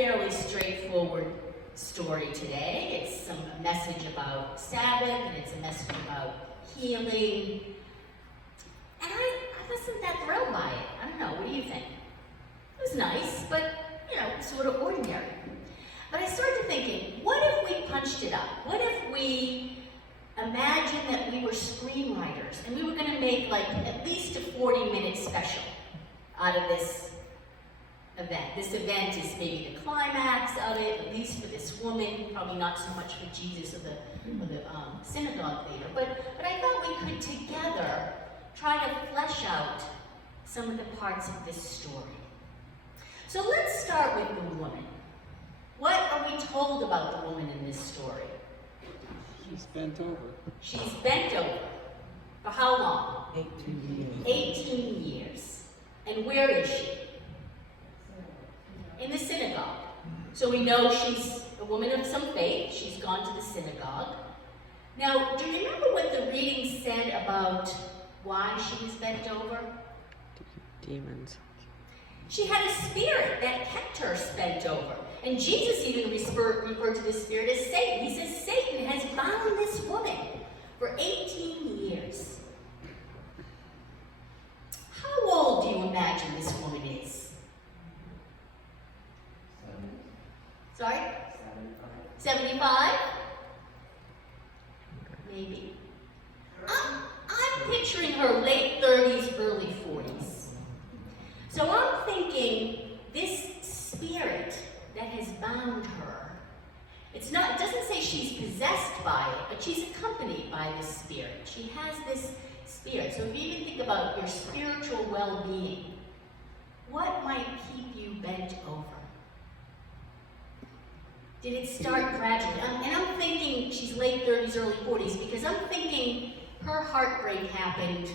fairly straightforward story today. It's a message about Sabbath, and it's a message about healing. And I wasn't that thrilled by it. I don't know, what do you think? It was nice, but, sort of ordinary. But I started thinking, what if we punched it up? What if we imagined that we were screenwriters, and we were going to make like at least a 40-minute special out of this event. This event is maybe the climax of it, at least for this woman, probably not so much for Jesus or the synagogue leader. But I thought we could together try to flesh out some of the parts of this story. So let's start with the woman. What are we told about the woman in this story? She's bent over. She's bent over. For how long? 18 years. 18 years. And where is she? In the synagogue. So we know she's a woman of some faith. She's gone to the synagogue. Now, do you remember what the reading said about why she was bent over? Demons. She had a spirit that kept her bent over. And Jesus even referred to this spirit as Satan. He says, Satan has bound this woman for 18 years. How old do you imagine this woman is? 70. Sorry? 75. 75? Maybe. I'm picturing her late 30s, early 40s. So I'm thinking this spirit that has bound her, it doesn't say she's possessed by it, but she's accompanied by this spirit. She has this spirit. So if you even think about your spiritual well-being, what might keep you bent over? Did it start gradually? And I'm thinking she's late 30s, early 40s, because I'm thinking her heartbreak happened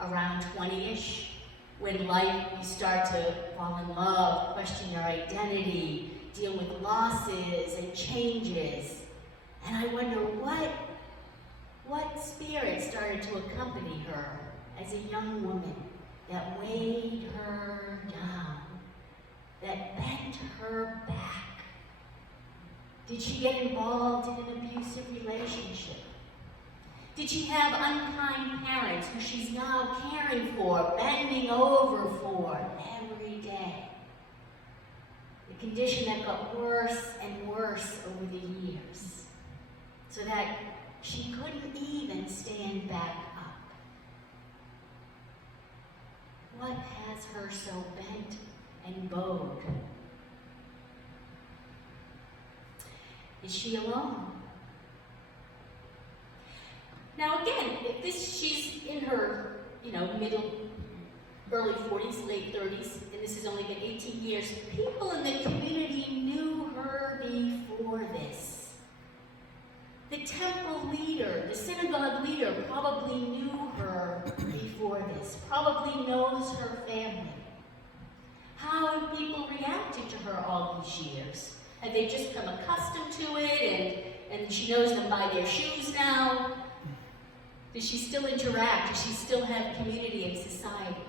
around 20-ish, when you start to fall in love, question your identity, deal with losses and changes. And I wonder what spirit started to accompany her as a young woman that weighed her down, that bent her back. Did she get involved in an abusive relationship? Did she have unkind parents who she's now caring for, bending over for every day? The condition that got worse and worse over the years, so that she couldn't even stand back up. What has her so bent and bowed? Is she alone? Now again, she's in her, early 40s, late 30s, and this has only been 18 years. People in the community knew her before this. The temple leader, the synagogue leader, probably knew her before this, probably knows her family. How have people reacted to her all these years? Have they just become accustomed to it, and she knows them by their shoes now? Does she still interact? Does she still have community and society?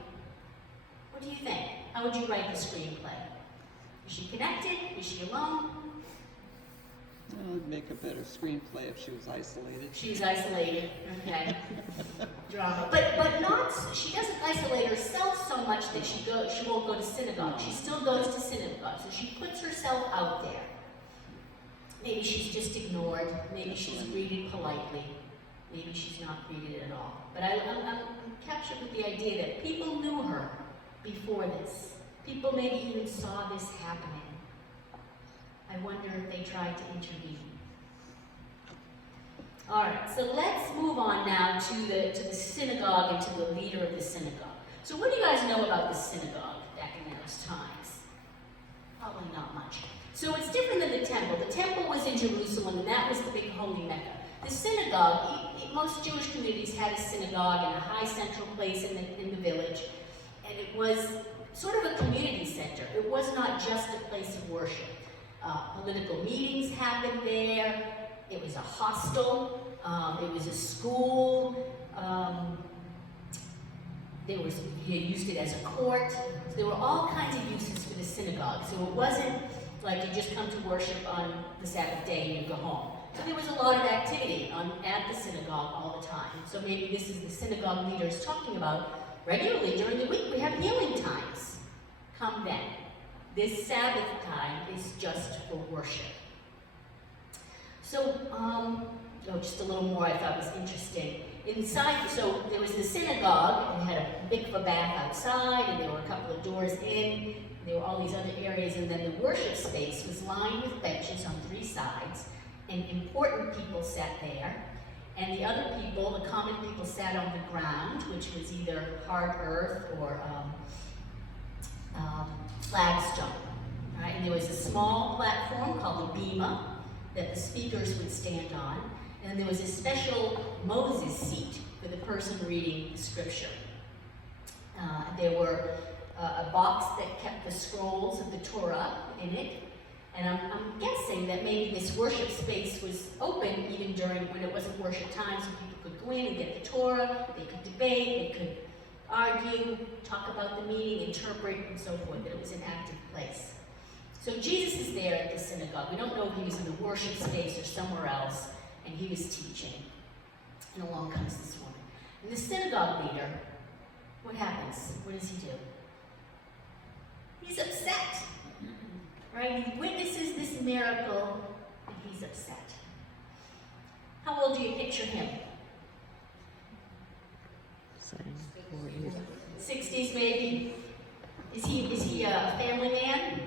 What do you think? How would you write the screenplay? Is she connected? Is she alone? Well, it'd make a better screenplay if she was isolated. She's isolated, okay. Drama. But not, she doesn't isolate herself so much that she won't go to synagogue. She still goes to synagogue, so she puts herself out there. Maybe she's just ignored. Maybe she's greeted politely. Maybe she's not greeted at all. But I'm captured with the idea that people knew her before this. People maybe even saw this happening. I wonder if they tried to intervene. All right, so let's move on now to the synagogue and to the leader of the synagogue. So what do you guys know about the synagogue back in those times? Probably not much. So it's different than the temple. The temple was in Jerusalem, and that was the big holy Mecca. The synagogue, most Jewish communities had a synagogue in a high central place in the village, and it was sort of a community center. It was not just a place of worship. Political meetings happened there. It was a hostel. It was a school. They used it as a court. So there were all kinds of uses for the synagogue. So it wasn't Like you just come to worship on the Sabbath day and you go home. So there was a lot of activity at the synagogue all the time. So maybe this is the synagogue leaders talking about regularly during the week we have healing times. Come then. This Sabbath time is just for worship. So, just a little more I thought was interesting. Inside, so there was the synagogue, and it had a mikvah bath outside, and there were a couple of doors in, and there were all these other areas, and then the worship space was lined with benches on 3 sides, and important people sat there, and the other people, the common people, sat on the ground, which was either hard earth or flagstone. Right? And there was a small platform called a bema that the speakers would stand on, and there was a special Moses seat for the person reading the scripture. There were a box that kept the scrolls of the Torah in it, and I'm guessing that maybe this worship space was open even during when it wasn't worship time, so people could go in and get the Torah, they could debate, they could argue, talk about the meaning, interpret, and so forth, that it was an active place. So Jesus is there at the synagogue. We don't know if he was in the worship space or somewhere else, and he was teaching. And along comes this woman. And the synagogue leader, what happens? What does he do? He's upset. Right? He witnesses this miracle, and he's upset. How old do you picture him? Saying 40s. 60s maybe? Is he a family man?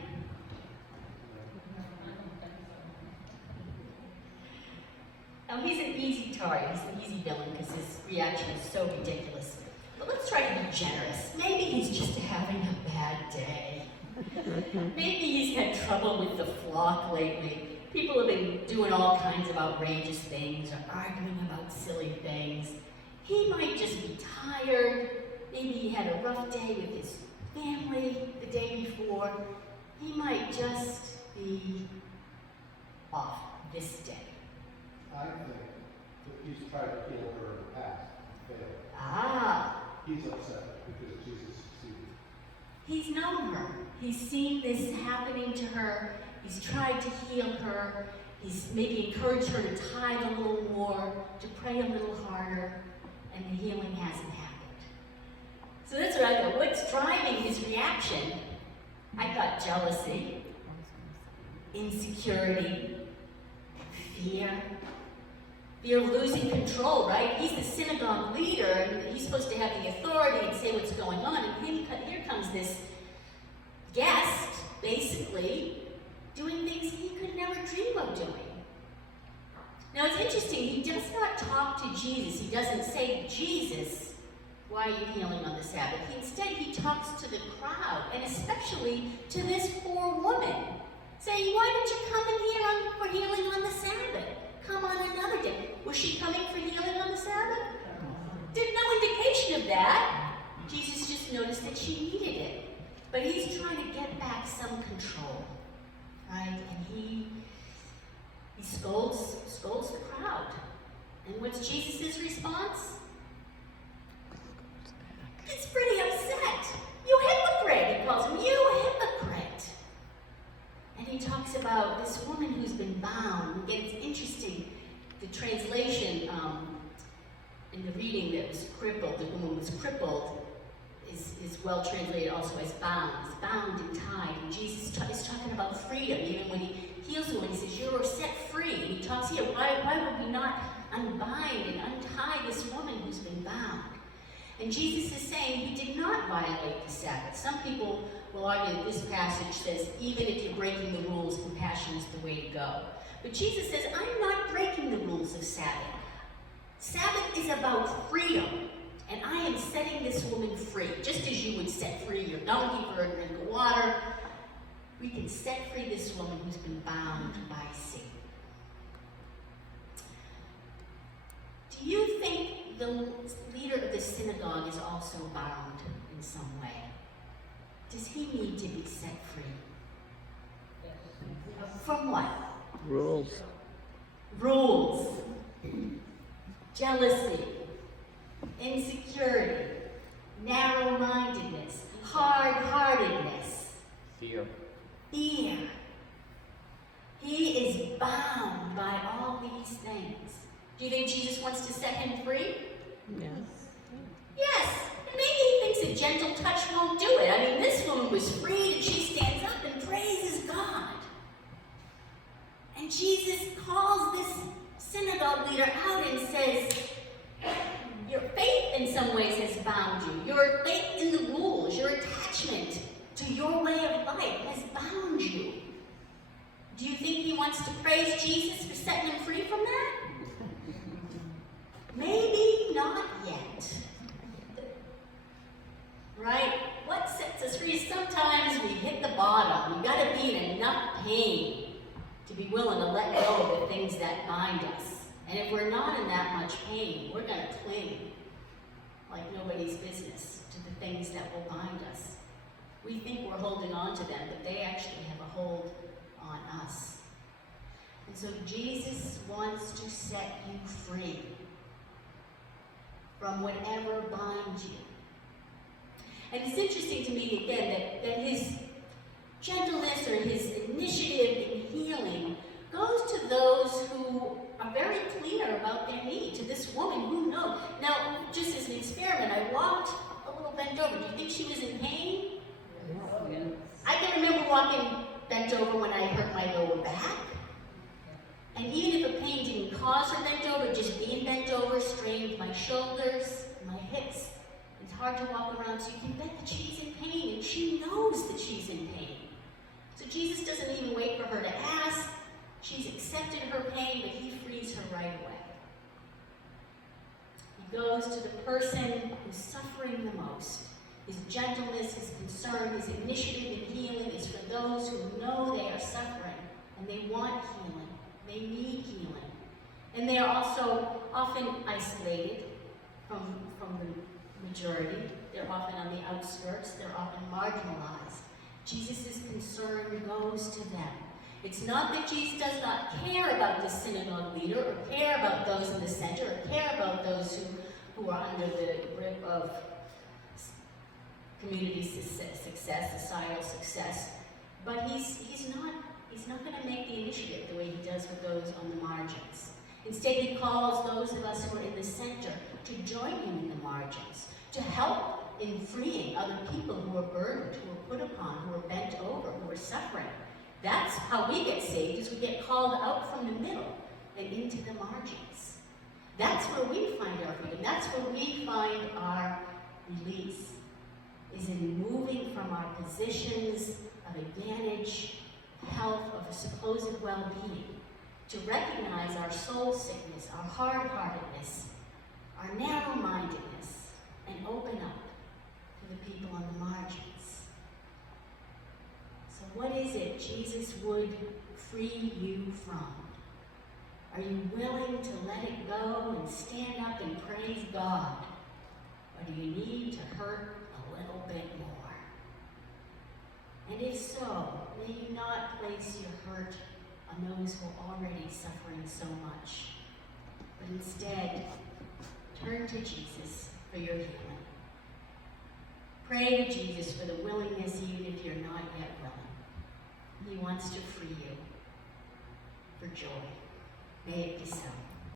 Now he's an easy target, he's an easy villain because his reaction is so ridiculous. But let's try to be generous. Maybe he's just having a bad day. Maybe he's had trouble with the flock lately. People have been doing all kinds of outrageous things or arguing about silly things. He might just be tired. Maybe he had a rough day with his family the day before. He might just be off this day. I think that he's tried to kill her in the past, failed. Ah, He's upset because Jesus succeeded. he's known her. He's seen this happening to her. He's tried to heal her. He's maybe encouraged her to tithe a little more, to pray a little harder, and the healing hasn't happened. So that's what I thought. What's driving his reaction? I thought jealousy, insecurity, fear of losing control, right? He's the synagogue leader, and he's supposed to have the authority and say what's going on, and here comes this guest, basically, doing things he could never dream of doing. Now it's interesting, he does not talk to Jesus. He doesn't say, Jesus, why are you healing on the Sabbath? Instead, he talks to the crowd, and especially to this poor woman, saying, why did you come in here for healing on the Sabbath? Come on another day. Was she coming for healing on the Sabbath? There's no indication of that. Jesus just noticed that she needed it. But he's trying to get back some control, right? And he scolds the crowd. And what's Jesus' response? He's pretty upset. You hypocrite, he calls him. You hypocrite. And he talks about this woman who's been bound. Again, it's interesting. The translation in the reading that was crippled, the woman was crippled, is well translated also as bound. It's bound and tied. And Jesus is talking about freedom. Even when he heals the woman, he says, you're set free. And he talks here, why would we not unbind and untie this woman who's been bound? And Jesus is saying he did not violate the Sabbath. Some people will argue that this passage says, even if you're breaking the rules, compassion is the way to go. But Jesus says, I'm not breaking the rules of Sabbath. Sabbath is about freedom. And I am setting this woman free. Just as you would set free your donkey for a drink of water, we can set free this woman who's been bound by sin. Do you think the leader of the synagogue is also bound in some way? Does he need to be set free? From what? Rules. Rules. Jealousy. Insecurity. Narrow-mindedness. Hard-heartedness. Fear. Fear. bound by all these things. Do you think Jesus wants to set him free? Yes. Yes. And maybe he thinks a gentle touch won't do it. I mean, this woman was freed and she stands up and praises God. And Jesus calls this synagogue leader out and says, your faith in some ways has bound you. Your faith in the rules, your attachment to your way of life has bound you. Do you think he wants to praise Jesus for setting him free from that? Maybe not yet. Right? What sets us free is sometimes we hit the bottom. We've got to be in enough pain to be willing to let go of the things that bind us. And if we're not in that much pain, we're going to cling like nobody's business to the things that will bind us. We think we're holding on to them, but they actually have a hold on us. And so Jesus wants to set you free from whatever binds you. And it's interesting to me, again, that his gentleness or his initiative in healing goes to those who are very clear about their need, to this woman who knows. Now, just as an experiment, I walked a little bent over. Do you think she was in pain? Yes. I can remember walking bent over when I hurt my lower back. And even if the pain didn't cause her bent over, just being bent over strained my shoulders, my hips. It's hard to walk around, so you can bet that she's in pain, and she knows that she's in pain. So Jesus doesn't even wait for her to ask. She's accepted her pain, but he frees her right away. He goes to the person who's suffering the most. His gentleness, his concern, his initiative in healing is for those who know they are suffering and they want healing. They need healing. And they are also often isolated from the majority. They're often on the outskirts. They're often marginalized. Jesus' concern goes to them. It's not that Jesus does not care about the synagogue leader or care about those in the center or care about those who are under the grip of community success, societal success. But he's not going to make the initiative the way he does with those on the margins. Instead, he calls those of us who are in the center to join him in the margins, to help in freeing other people who are burdened, who are put upon, who are bent over, who are suffering. That's how we get saved, is we get called out from the middle and into the margins. That's where we find our freedom. That's where we find our release, is in moving from our positions of advantage, health, of supposed well-being, to recognize our soul sickness, our hard-heartedness, our narrow-mindedness, and open up to the people on the margins. So what is it Jesus would free you from? Are you willing to let it go and stand up and praise God? Or do you need to hurt a little bit more? And if so, may you not place your hurt on those who are already suffering so much, but instead turn to Jesus for your healing. Pray to Jesus for the willingness, even if you're not yet willing. He wants to free you for joy. May it be so.